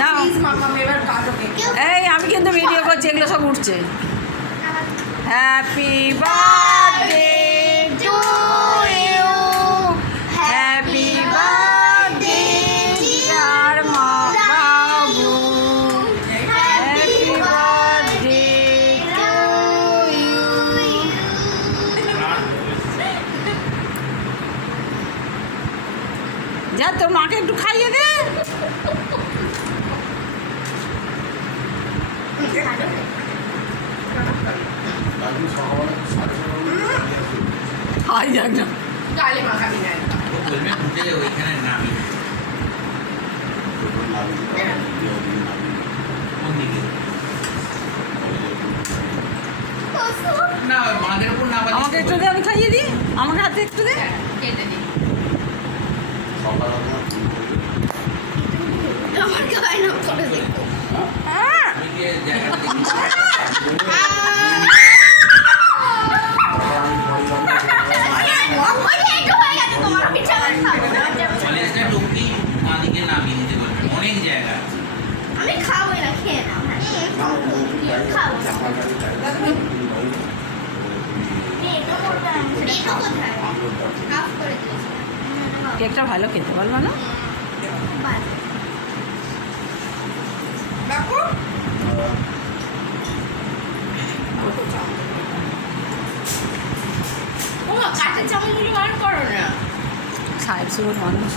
নাও। এই আমি কিন্তু ভিডিও করছি, এগুলো সব উঠছে। Happy birthday to you, happy birthday dear মা বাবু, হ্যাপি বার্থডে টু ইউ। যা তোর মাকে একটু খাইয়ে দে। খাই যাক না। আমাকে একটু দে, আমি খাইয়ে দিই। আমাকে হাতে একটু দে। অনেক জায়গা আছে। আমি খাবো না, খেয়ে নাও। খাবো কেকটা ভালো খেতে পারলো না। কাঠের চামচগুলো বার করো না। সাহেব সুর মানুষ